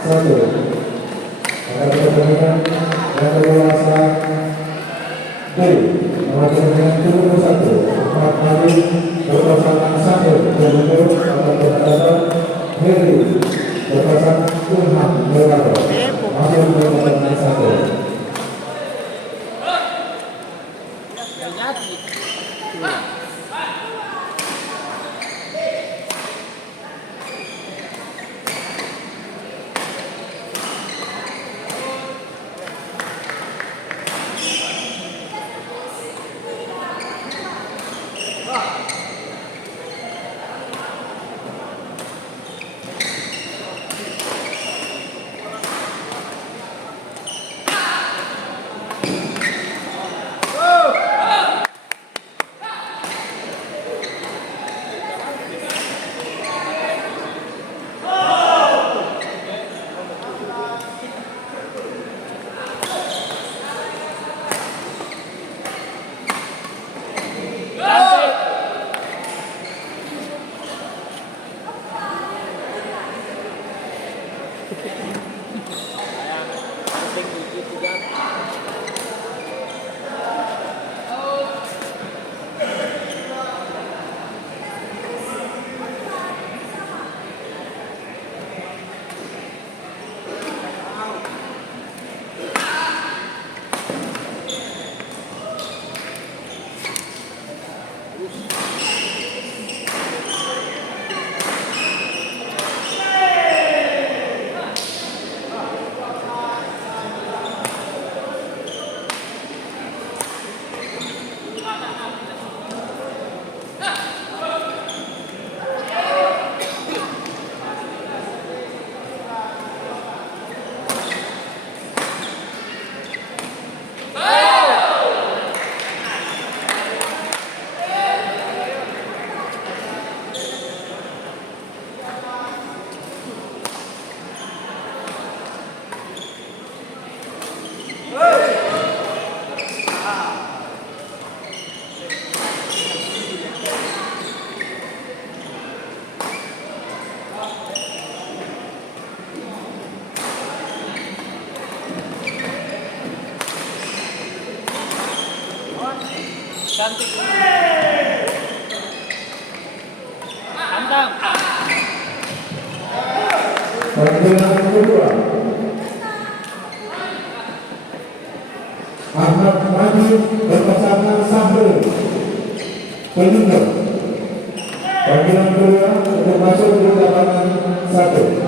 satu. Akan pertandingan yang berlangsung D nomor pertandingan 21 Ahmad Malik berpasangan Samir Jumur akan berhadapan Heri berpasangan Ilham Melado masuk ke pertandingan satu. Cantik. Antang. Pertandingan kedua. Ahmad Majid berpasangan Sabri Pelindung. Panggilan kedua untuk masuk ke lapangan satu.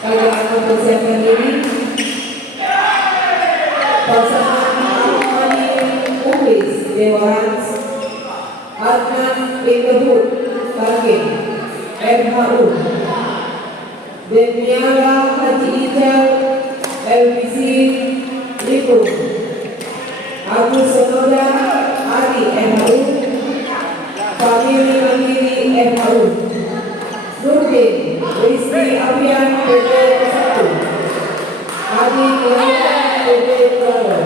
Kalian mempersiapkan diri. Pasangan Almani Uwis Dewans, Adnan Inggebut Takin MHU, Demiara Haji Ijal LBC Lipung, Agus Sonoda Ari MHU, Famili Mandiri MHU, Nurdin Rizki Apian PT 1, Adi Kelana PT Prado,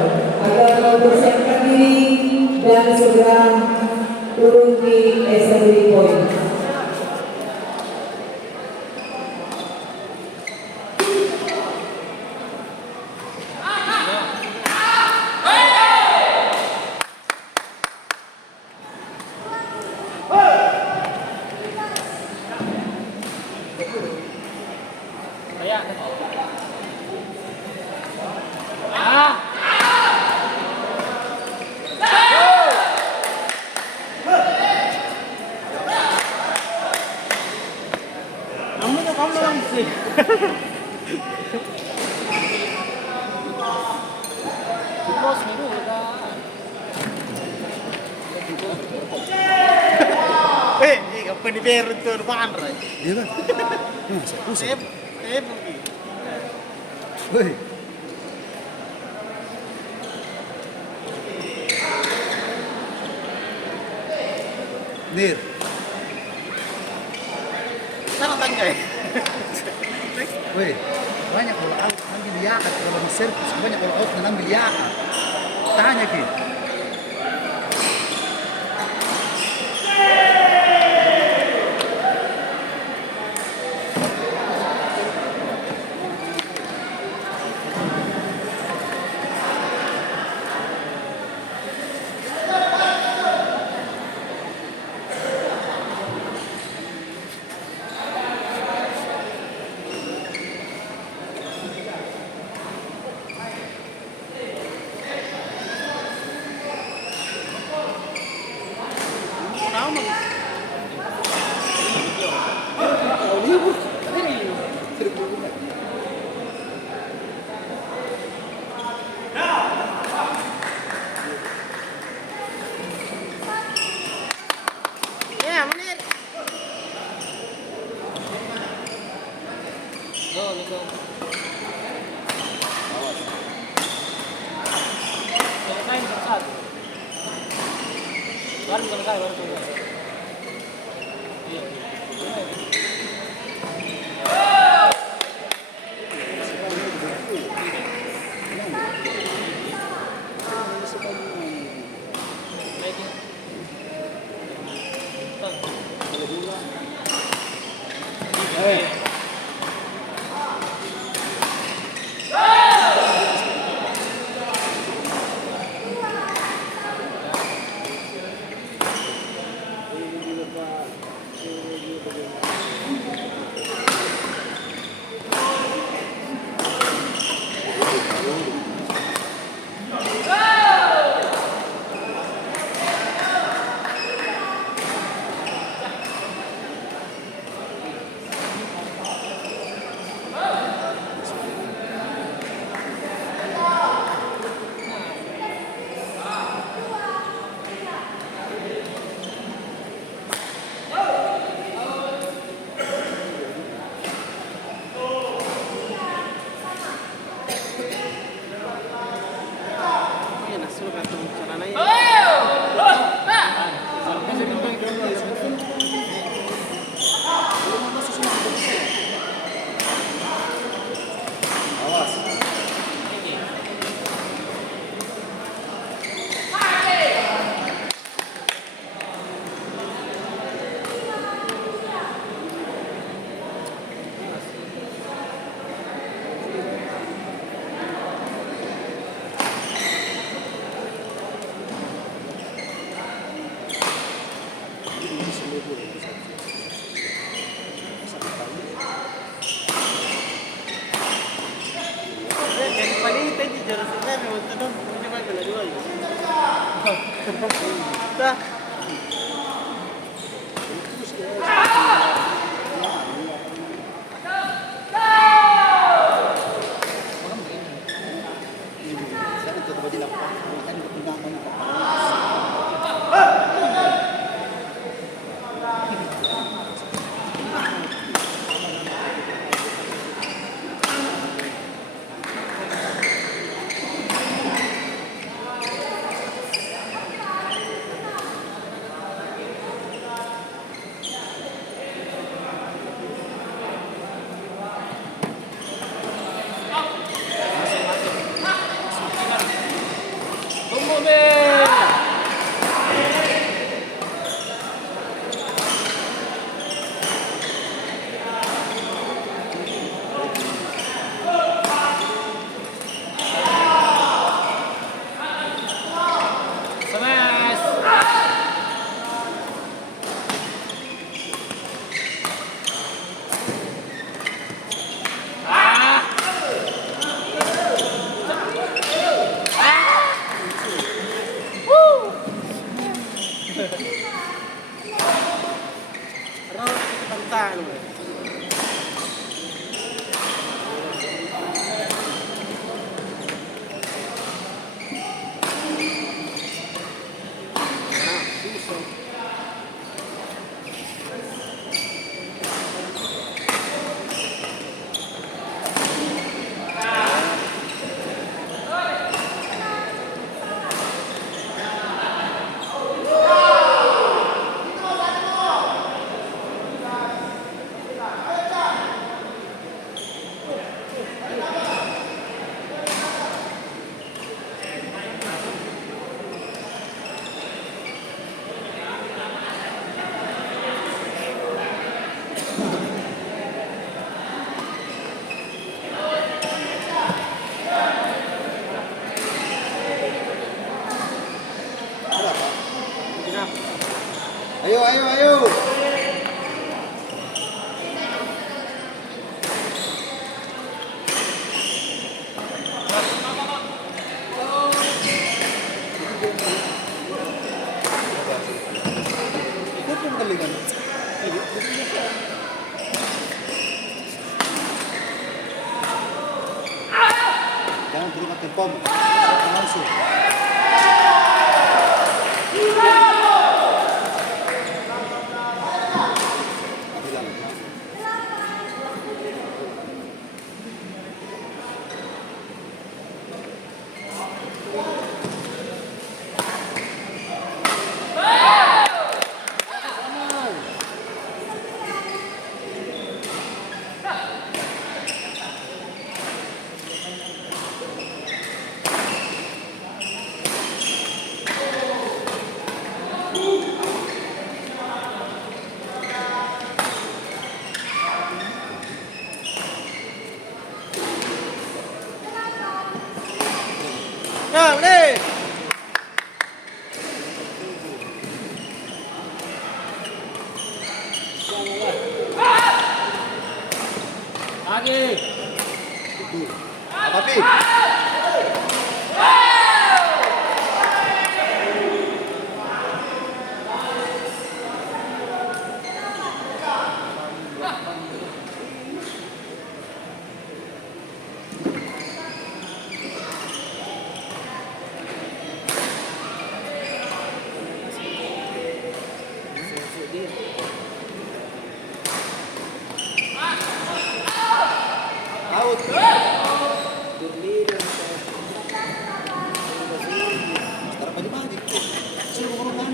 agar mempersiapkan diri dan segera turun di assembly point. Penibir itu depan, right? Iya kan? Masa pusing? Pergi. Woi. Nir. Sana tanya. Woi. Banyak kalau out ambil yakat kalau di servis banyak kalau out ambil yakat. Tanya ki. selesai baru turun. Iya. Jadi paling tadi jalan sebenarnya memang tuh cuma bela dua ya. Dah. Sana tuh baju lapang, kan undangan. Tunggu deh. Smash. Rawat kita tantang. Ayo, ayo, ayo. Ikut pun kali kan. Jangan terima tempom. Langsung. Nah, boleh. Lagi. Tapi out. Sekarang pagi-pagi. Suruh ngomong kan.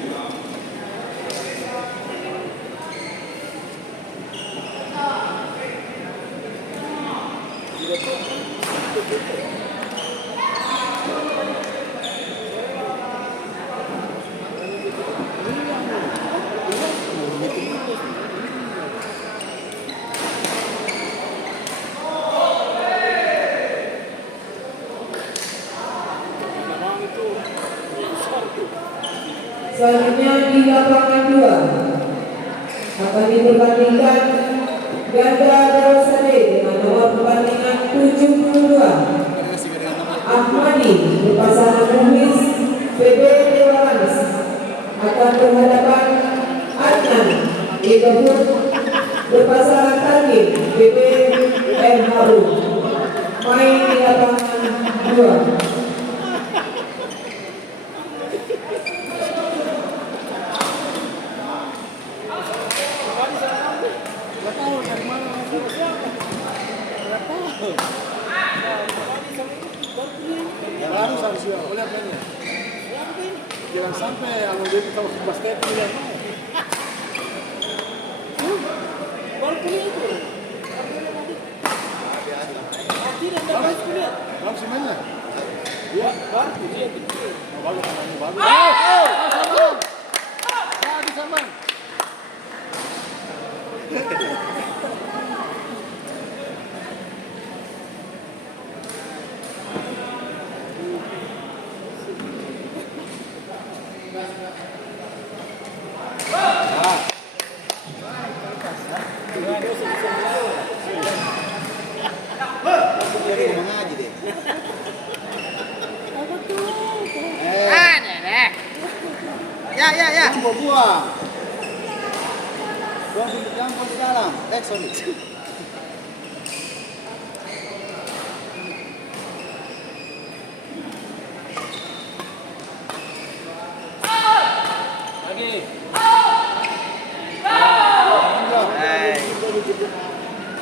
Selanjutnya di lapangan 2 akan dipertandingkan Ganda Darusade dengan nomor pertandingan 72 Ahmadi berpasangan Muhlis PB Dewarans akan berhadapan Adnan Ibabur berpasangan Tagib PB M Harum. Main di lapangan 2. Jangan sampai kalau dia kita masuk basket ini baru kuliah itu. Tidak ada baru kuliah. Langsung mana? Ya, baru kuliah itu. Bagus namanya bagus. Sama. Di sama. Mengaji deh. Ya. Buang. Buang di dalam. Sorry. Lagi.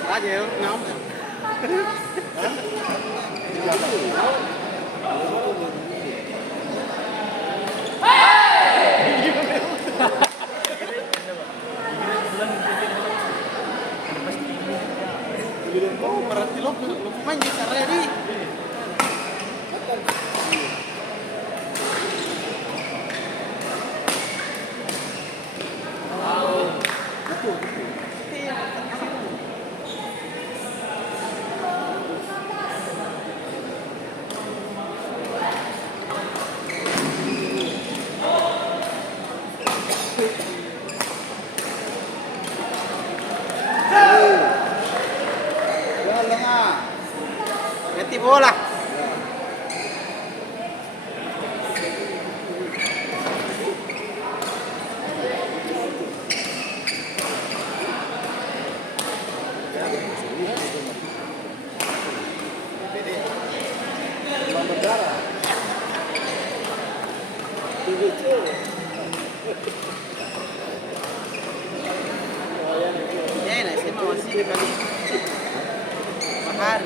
Aja ya, ngam. Oh, berarti lo main di caranya di. Ganti bola. Ya, nasi mau sih kali. Mahal.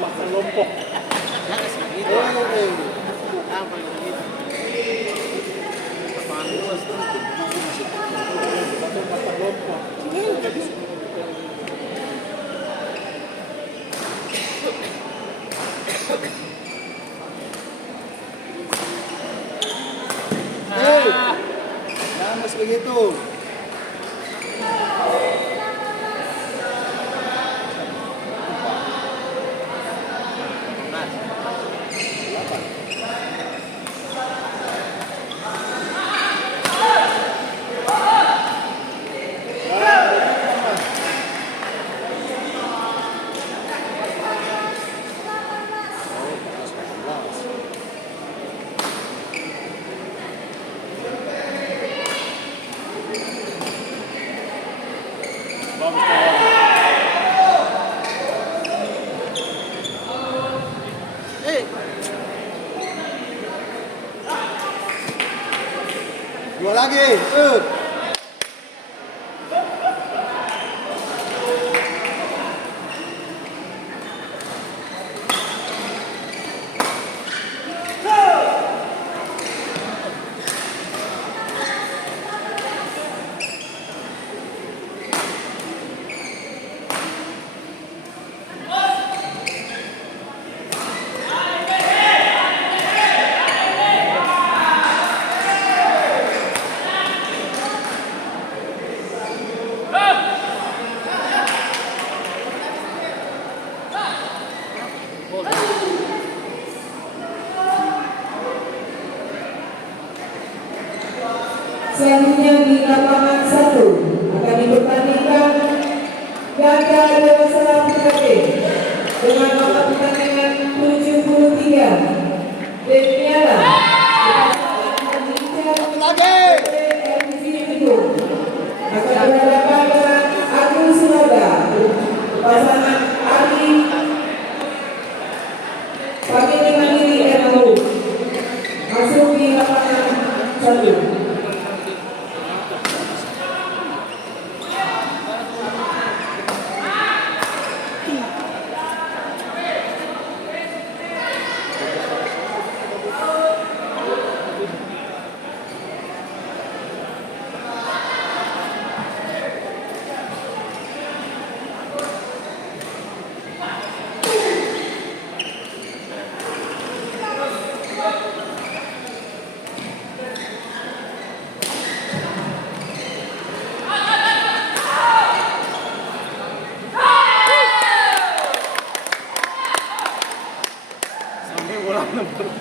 Pasang lompok. Jangan sedikit. Apa yang gitu? Apaan luas tuh? Satu pasang lompok. Jangan mas begitu. Dua lagi. Selanjutnya di lapangan 1 akan dipertandingkan Ganda Dewasa Putri dengan nomor pertandingan 73 Demiala akan berhadapan dengan Agus Sinoda pasangan Ari Pagini Mandiri MU masuk di lapangan 1. Sampai bola nomor